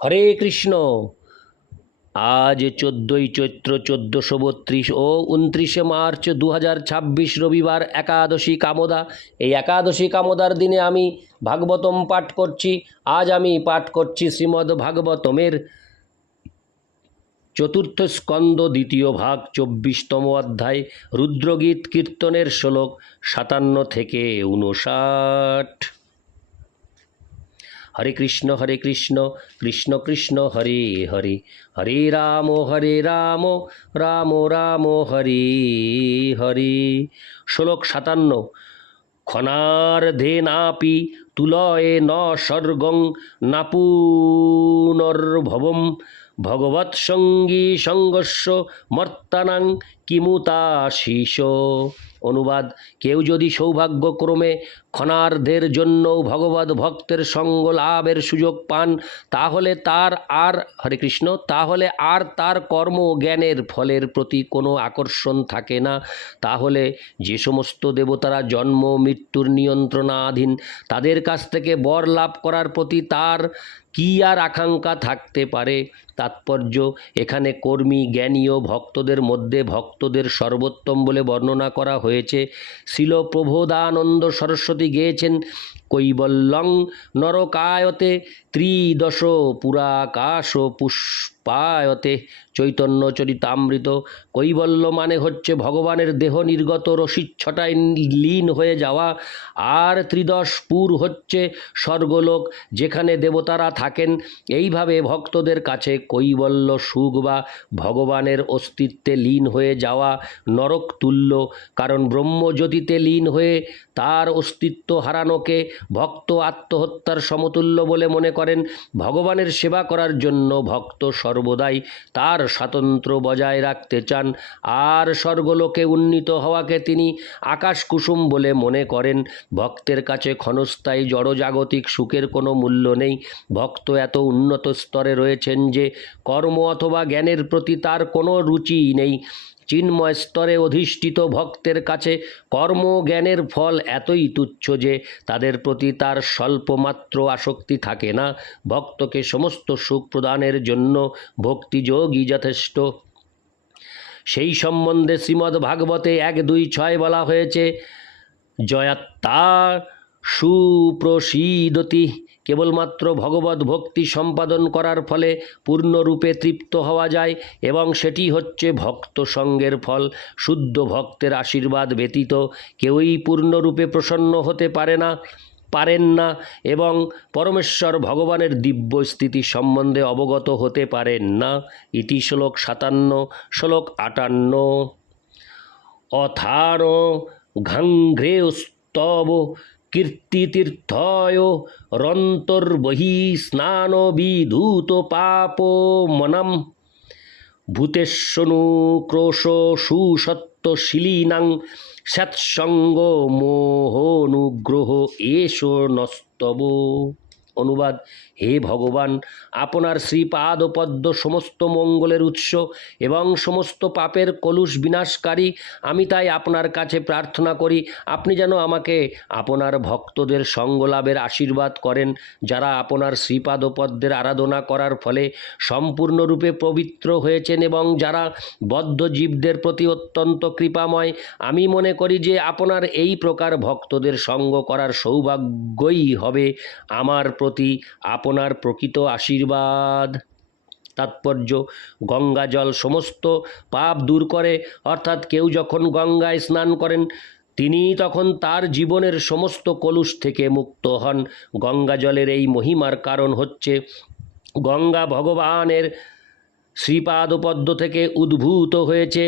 হরে কৃষ্ণ। আজ 14ই চৈত্র 1432 ও 29শে মার্চ 2026 রবিবার একাদশী কামোদা। এই একাদশী কামোদার দিনে আমি ভাগবতম পাঠ করছি। আজ আমি পাঠ করছি শ্রীমদ্ ভাগবতমের চতুর্থ স্কন্দ দ্বিতীয় ভাগ 24তম অধ্যায় রুদ্রগীত কীর্তনের শ্লোক 57 থেকে 59। হরে কৃষ্ণ কৃষ্ণ কৃষ্ণ হরে হরে, হরে রাম রাম রাম হরে হরে। শ্লোক 57। ক্ষণার্ধে নাপি তুলয়ে ন স্বর্গং না পুনর্ভবম ভগবৎসঙ্গী সঙ্গস্য মর্তানাং কিমুতাশিষ। অনুবাদ: কেউ যদি সৌভাগ্যক্রমে ক্ষণার্ধের জন্য ভগবত ভক্তের সঙ্গ লাভের সুযোগ পান, তাহলে আর তার কর্ম জ্ঞানের ফলের প্রতি কোনো আকর্ষণ থাকে না। তাহলে যে সমস্ত দেবতারা জন্ম মৃত্যুর নিয়ন্ত্রণাধীন, তাদের কাছ থেকে বর লাভ করার প্রতি তার কি আর আকাঙ্ক্ষা থাকতে পারে? তাৎপর্য: এখানে কর্মী, জ্ঞানী ও ভক্তদের মধ্যে ভক্তদের সর্বোত্তম বলে বর্ণনা করা হয়েছে। শ্রীল প্রবোধানন্দ সরস্বতী গেয়েছেন: কৈবল্যং নরকায়তে ত্রিদশ পুরাকাশ পুষ্পায়তে। চৈতন্য চরিতামৃত। কৈবল্য মানে হচ্ছে ভগবানের দেহ নির্গত রসিচ্ছটায় লীন হয়ে যাওয়া, আর ত্রিদশপুর হচ্ছে স্বর্গলোক, যেখানে দেবতারা থাকেন। এইভাবে ভক্তদের কাছে কৈবল্য সুখ বা ভগবানের অস্তিত্বে লীন হয়ে যাওয়া নরক তুল্য। কারণ ব্রহ্মজ্যোতিতে লীন হয়ে তার অস্তিত্ব হারানোকে ভক্ত আত্মহত্যার সমতুল্য বলে মনে করেন। ভগবানের সেবা করার জন্য ভক্ত সর্বদাই তার স্বাতন্ত্র্য বজায় রাখতে চান, আর স্বর্গলোকে উন্নীত হওয়াকে তিনি আকাশ কুসুম বলে মনে করেন। ভক্তের কাছে ক্ষণস্থায়ী জড়জাগতিক সুখের কোনো মূল্য নেই। ভক্ত এত উন্নত স্তরে রয়েছেন যে কর্ম অথবা জ্ঞানের প্রতি তার কোনো রুচিই নেই। চিন্ময় স্তরে অধিষ্ঠিত ভক্তের কাছে কর্ম জ্ঞানের ফল এতই তুচ্ছ যে তাদের প্রতি তার স্বল্পমাত্র আসক্তি থাকে না। ভক্তকে সমস্ত সুখ প্রদানের জন্য ভক্তিযোগই যথেষ্ট। সেই সম্বন্ধে শ্রীমদ্ ভাগবতে 1-2-6 বলা হয়েছে: জয়াত্তা সুপ্রসীদতি। কেবলমাত্র ভগবত ভক্তি সম্পাদন করার ফলে পূর্ণরূপে তৃপ্ত হওয়া যায়, এবং সেটি হচ্ছে ভক্ত সঙ্গের ফল। শুদ্ধ ভক্তের আশীর্বাদ ব্যতীত কেউই পূর্ণরূপে প্রসন্ন হতে পারেন না এবং পরমেশ্বর ভগবানের দিব্য স্থিতি সম্বন্ধে অবগত হতে পারেন না। ইতি শ্লোক 57। শ্লোক 58। অথার ঘাঙ্ঘ্রেস্তব কীর্তিতীর্থয় রন্তর্বহি স্নান বিধূত পাপ মনম ভূতেশ্বনুক্রোশ সুসত্ত্বশীলিনাং সৎসঙ্গ মোহনুগ্রহ এষ নস্তব। অনুবাদ: হে ভগবান, আপনার শ্রীপাদপদ্ম সমস্ত মঙ্গলের উৎস এবং সমস্ত পাপের কলুষ বিনাশকারী। আমি তাই আপনার কাছে প্রার্থনা করি, আপনি যেন আমাকে আপনার ভক্তদের সঙ্গলাভের আশীর্বাদ করেন, যারা আপনার শ্রীপাদপদ্মের আরাধনা করার ফলে সম্পূর্ণরূপে পবিত্র হয়েছেন এবং যারা বদ্ধ জীবদের প্রতি অত্যন্ত কৃপাময়। আমি মনে করি যে আপনার এই প্রকার ভক্তদের সঙ্গ করার সৌভাগ্যই হবে আমার প্রতি আপনার প্রকৃত আশীর্বাদ। তাৎপর্য: গঙ্গা জল সমস্ত পাপ দূর করে, অর্থাৎ কেউ যখন গঙ্গায় স্নান করেন তিনি তখন তার জীবনের সমস্ত কলুষ থেকে মুক্ত হন। গঙ্গা জলের এই মহিমার কারণ হচ্ছে গঙ্গা ভগবানের শ্রীপাদপদ্ম থেকে উদ্ভূত হয়েছে।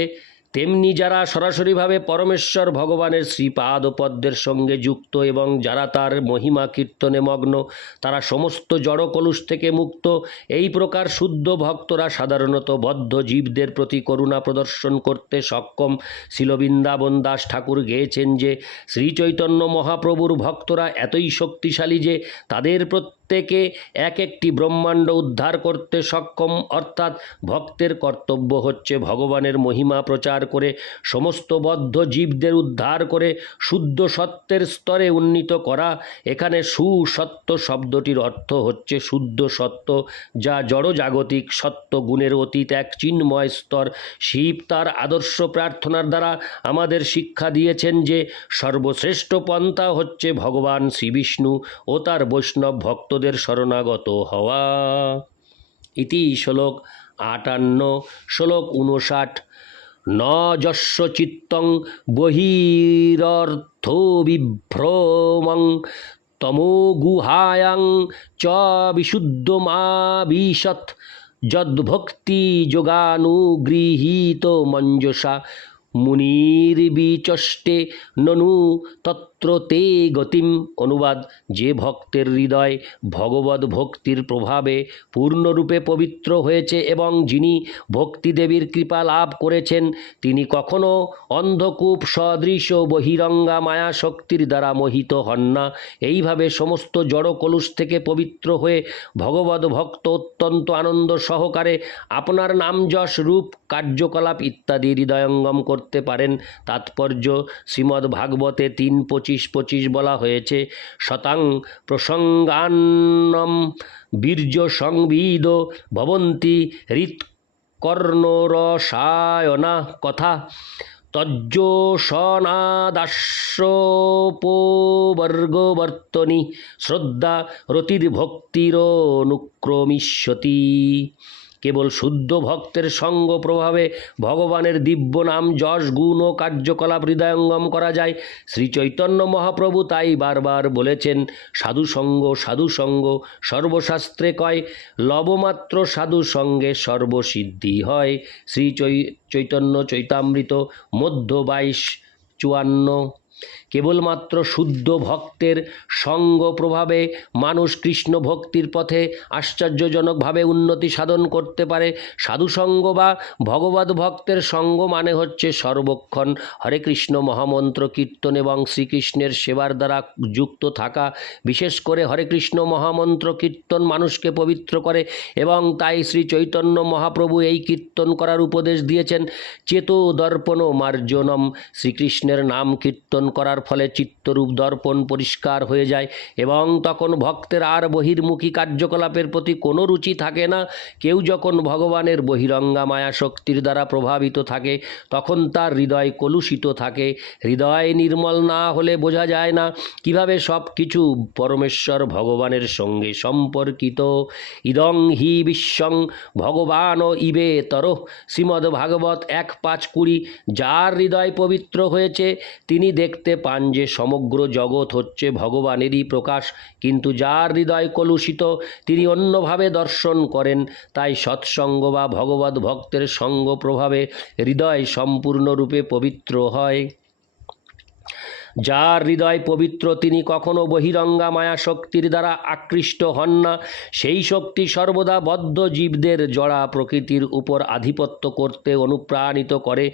তেমনি যারা সরাসরিভাবে পরমেশ্বর ভগবানের শ্রীপাদপদ্মের সঙ্গে যুক্ত এবং যারা তার মহিমা কীর্তনে মগ্ন, তারা সমস্ত জড়কলুষ থেকে মুক্ত। এই প্রকার শুদ্ধ ভক্তরা সাধারণত বদ্ধ জীবদের প্রতি করুণা প্রদর্শন করতে সক্ষম। শ্রীল বৃন্দাবন দাস ঠাকুর গেয়েছেন যে শ্রীচৈতন্য মহাপ্রভুর ভক্তরা এতই শক্তিশালী যে তাদের প্রত্যেক প্রত্যেকে এক একটি ব্রহ্মাণ্ড উদ্ধার করতে সক্ষম, অর্থাৎ ভক্তের কর্তব্য হচ্ছে ভগবানের মহিমা প্রচার করে সমস্ত বদ্ধ জীবদের উদ্ধার করে শুদ্ধ সত্যের স্তরে উন্নীত করা। এখানে সুসত্য শব্দটির অর্থ হচ্ছে শুদ্ধ সত্য, যা জড়জাগতিক সত্য গুণের অতীত এক চিন্ময় স্তর। শিব তার আদর্শ প্রার্থনার দ্বারা আমাদের শিক্ষা দিয়েছেন যে সর্বশ্রেষ্ঠ পন্থা হচ্ছে ভগবান শ্রীবিষ্ণু ও তার বৈষ্ণব ভক্তদের শরণাগত হওয়া। ইতি শ্লোক 58। শ্লোক 59। ন যস্য চিত্তং বহিরর্থো বিভ্রমং তমোগুহায়াং চ বিশুদ্ধমাবিশৎ যদ্ভক্তি যোগানুগৃহীত মঞ্জসা মুনির্বিচষ্টে ননু তত্র তে গতিম। অনুবাদ: যে ভক্তের হৃদয় ভগবদ ভক্তির প্রভাবে পূর্ণরূপে পবিত্র হয়েছে এবং যিনি ভক্তিদেবীর কৃপা লাভ করেছেন, তিনি কখনো অন্ধকূপ সদৃশ বহিরঙ্গা মায়া শক্তির দ্বারা মোহিত হন না। এইভাবে সমস্ত জড় কলুষ থেকে পবিত্র হয়ে ভগবদ ভক্ত অত্যন্ত আনন্দ সহকারে আপনার নাম যশ রূপ কার্যকলাপ ইত্যাদি হৃদয়ঙ্গম করতে পারেন। তাৎপর্য: শ্রীমদ্ ভাগবতে 3:25-25 বলা হয়েছে, শতাং প্রসঙ্গান্নম বীর্য সংবিদ ভবন্তি হৃৎকর্ণরসায়না কথা তজ্জোষণাদাস্যোপবর্গবর্তনি শ্রদ্ধা রতির্ভক্তিরনুক্রমিষ্যতি। কেবল শুদ্ধ ভক্তের সঙ্গ প্রভাবে ভগবানের দিব্য নাম যশ গুণ ও কার্যকলাপ হৃদয়ঙ্গম করা যায়। শ্রী চৈতন্য মহাপ্রভু তাই বারবার বলেছেন, সাধুসঙ্গ সাধুসঙ্গ সর্বশাস্ত্রে কয়, লবমাত্র সাধু সঙ্গে সর্বসিদ্ধি হয়। শ্রী চৈতন্য চৈতামৃত মধ্য 22:54। কেবলমাত্র শুদ্ধ ভক্তের সঙ্গ প্রভাবে মানুষ কৃষ্ণ ভক্তির পথে আশ্চর্যজনকভাবে উন্নতি সাধন করতে পারে। সাধুসঙ্গ বা ভগবদ ভক্তের সঙ্গ মানে হচ্ছে সর্বক্ষণ হরে কৃষ্ণ মহামন্ত্র কীর্তন এবং শ্রীকৃষ্ণের সেবার দ্বারা যুক্ত থাকা। বিশেষ করে হরে কৃষ্ণ মহামন্ত্র কীর্তন মানুষকে পবিত্র করে এবং তাই শ্রী চৈতন্য মহাপ্রভু এই কীর্তন করার উপদেশ দিয়েছেন। চেতো দর্পণ মার্জনম। শ্রীকৃষ্ণের নাম কীর্তন করার ফলে চিত্তরূপ দর্পণ পরিষ্কার হয়ে যায় এবং তখন ভক্তের আর বহির্মুখী কার্যকলাপের প্রতি কোনো রুচি থাকে না। কেউ যখন ভগবানের বহিরঙ্গা মায়া শক্তির দ্বারা প্রভাবিত থাকে তখন তার হৃদয় কলুষিত থাকে। হৃদয় নির্মল না হলে বোঝা যায় না কিভাবে সব কিছু পরমেশ্বর ভগবানের সঙ্গে সম্পর্কিত। ইদং হি বিশ্বং ভগবান ইবে তর। শ্রীমদ্ ভাগবত 1:5-20। যার হৃদয় পবিত্র হয়েছে তিনি দেখতে পান যে সমগ্র জগৎ হচ্ছে ভগবানেরই প্রকাশ, কিন্তু যার হৃদয় কলুষিত তিনি অন্যভাবে দর্শন করেন। তাই সৎসঙ্গ বা ভগবদ ভক্তের সঙ্গ প্রভাবে হৃদয় সম্পূর্ণরূপে পবিত্র হয়। যার হৃদয় পবিত্র তিনি কখনো বহিরঙ্গা মায়া শক্তির দ্বারা আকৃষ্ট হন না। সেই শক্তি সর্বদা বদ্ধ জীবদের জড়া প্রকৃতির উপর আধিপত্য করতে অনুপ্রাণিত করে।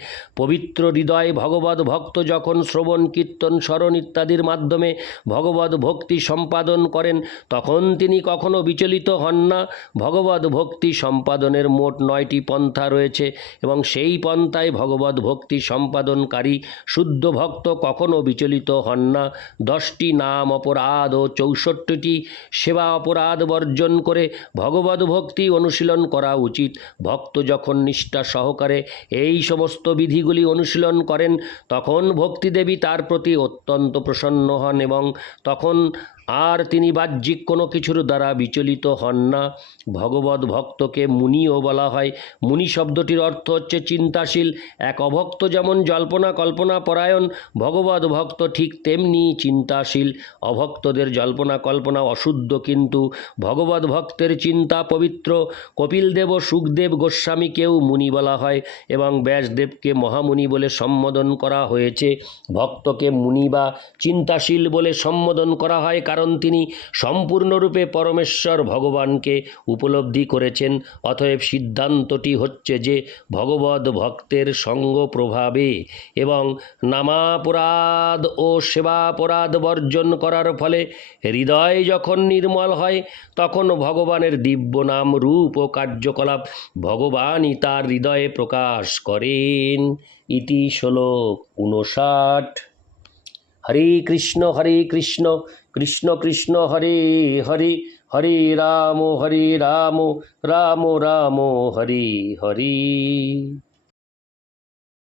পবিত্র হৃদয় ভগবদ ভক্ত যখন শ্রবণ কীর্তন স্মরণ ইত্যাদির মাধ্যমে ভগবদ ভক্তি সম্পাদন করেন তখন তিনি কখনো বিচলিত হন না। ভগবদ ভক্তি সম্পাদনের মোট 9টি পন্থা রয়েছে এবং সেই পন্থায় ভগবদ ভক্তি সম্পাদনকারী শুদ্ধ ভক্ত কখনো বিচলিত হন না। 10টি নাম অপরাধ ও 64টি সেবা অপরাধ বর্জন করে ভগবদ ভক্তি অনুশীলন করা উচিত। ভক্ত যখন নিষ্ঠা সহকারে এই সমস্ত বিধিগুলি অনুশীলন করেন তখন ভক্তিদেবী তার প্রতি অত্যন্ত প্রসন্ন হন এবং তখন আর তিনি বাহ্যিক কোনো কিছুর দ্বারা বিচলিত হন না। ভগবদ ভক্তকে মুনিও বলা হয়। মুনি শব্দটির অর্থ হচ্ছে চিন্তাশীল। এক অভক্ত যেমন জল্পনা কল্পনা পরায়ণ, ভগবদ ভক্ত ঠিক তেমনি চিন্তাশীল। অভক্তদের জল্পনা কল্পনা অশুদ্ধ, কিন্তু ভগবদ ভক্তের চিন্তা পবিত্র। কপিলদেব ও সুখদেব গোস্বামীকেও মুনি বলা হয় এবং ব্যাসদেবকে মহামুনি বলে সম্বোধন করা হয়েছে। ভক্তকে মুনি বা চিন্তাশীল বলে সম্বোধন করা হয় কারণ কারণ তিনি সম্পূর্ণরূপে পরমেশ্বর ভগবানকে উপলব্ধি করেছেন। অতএব সিদ্ধান্তটি হচ্ছে যে ভগবদ ভক্তের সঙ্গ প্রভাবে এবং নামাপরাধ ও সেবাপরাধ বর্জন করার ফলে হৃদয় যখন নির্মল হয়, তখন ভগবানের দিব্য নাম, রূপ ও কার্যকলাপ ভগবানই তার হৃদয়ে প্রকাশ করেন। ইতি শ্লোক 59। হরে কৃষ্ণ কৃষ্ণ কৃষ্ণ হরে হরে, হরে রাম রাম রাম হরে হরে।